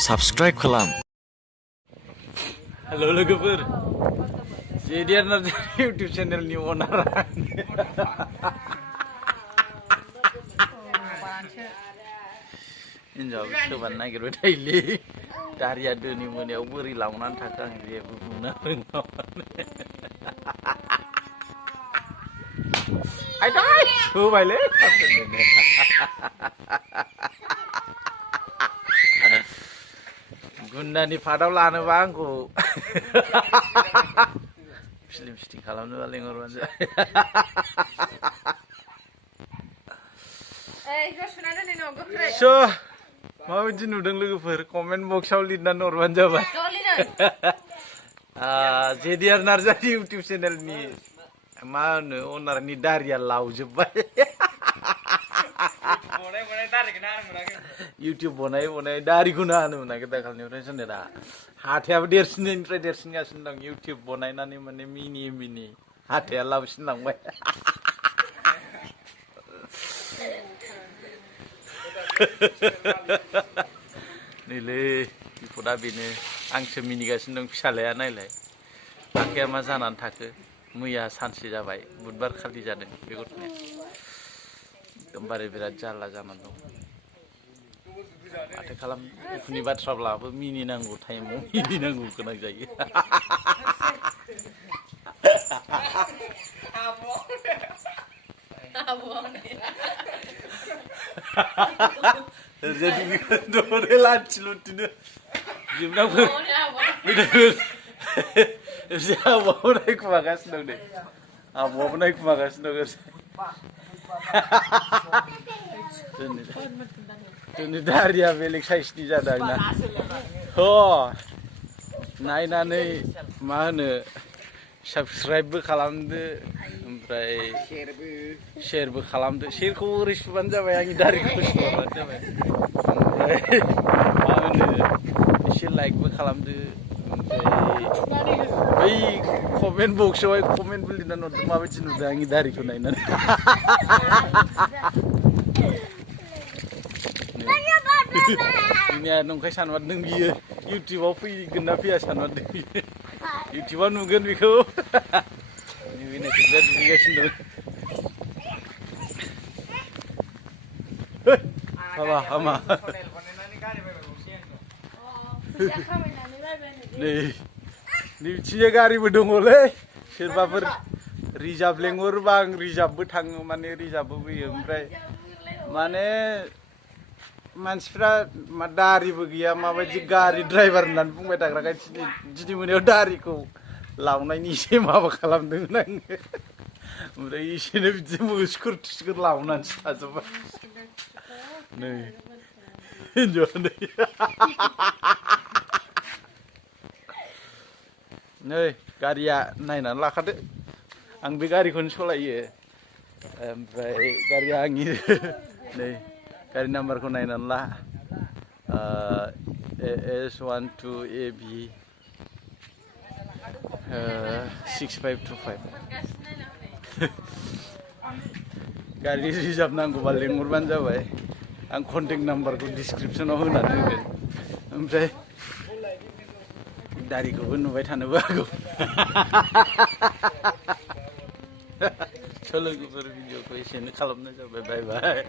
Subscribe खालाम। Halo लोगोफोर, JDR Narzary YouTube चेनेलनि owner हिनजाव सोबानो नागिरबाय थायोलै दारिया दोनि मोनायाव बोरै लावनानै थाखो आं जेबो बुंनो रोङा आइदाय होबायलै गुन्दानि फादाव लानोबा आंखौ फिल्म शुटिं खालामनोबा लेंहरबानो जाबाय माबायदि नुदों लोगोफोर कमेन्ट बक्सआव लिरनानै हरबानो जाबाय JDR नार्जारि YouTube चेनेलनि मा होनो अनारनि दारिया लावजोबबाय YouTube बनाय दारिखौनो हानो मोनाखै दाखालिनिफ्राय सोरनिया हाथायाबो देरसिननिफ्राय देरसिनगासिनो दं YouTube बनायनानै माने मिनि हाथाया लावसिनलांबाय नैलै बिपदा बेनो आंसो मिनिगासिनो दं फिसालाया नायलाय आखाया मा जानानै थाखो मैया सानसे जाबाय बुधबार खालि जादों बे गथ'निया एकदमबारे बिराद जारला जानानै दं माथो खालाम दुखुनि बाथ्राब्लाबो मिनिनांगौ टाइमाव मिनिनांगौ गोनां जायो jadi dore lanci lutino gimana bu si abu naik magas dong deh abu naik magas dong ini dari ya belik size di jadanya oh nainane mana subscribe खालामदो ओमफ्राय शेयरबो खालामदो शेयरखौ ओरै सुबानो जाबाय आंनि दारिखौ सुबानो जाबाय ओमफ्राय मा होनो एसे लाइकबो खालामदो ओमफ्राय बै कमेन्ट बक्सआवहाय कमेन्टबो लिरनानै हरदो माबायदि नुदों आंनि दारिखौ नायनानै बिनिया नंखाय सानवारदों बियो इउटिउबाव फैगोन ना फैया सानवारदों बियो इउटिउबाव नुगोन बेखौ बिराद दुगैगासिनो दं हाबा हामा नै बिथिंजाय गारिबो दङलै सोरबाफोर रिजार्भ लेंहरोबा आं रिजार्भबो थाङो माने रिजार्भबो फैयो ओमफ्राय माने मानसिफ्रा दारिबो गैया माबायदि गारि ड्राइभार होननानै बुंबाय थाग्राखाय दिनै मोनायाव दारिखौ लावनायनि एसे माबा खालामदोंमोन आङो ओमफ्राय एसेनो बिदि मुसुखुर थुसुखुर लावनानैसो थाजोब्बाय नै हिनजावा नै नै गारिया नायनानै लाखादो आं बे गारिखौनो सालायो ओमफ्राय गारिया आंनि नै गारि नाम्बारखौ नायनानै ला AS12AB 6525 गारि रिजार्भ नांगौबा लेंहरबानो जाबाय आं कन्टेक्ट नाम्बारखौ डिसक्रिपसनाव होनानै होगोन ओमफ्राय दारिखौबो नुबाय थानोबो हागौ लोगोफोर भिडिअखौ एसेनो खालामनाय जाबाय बाय बाय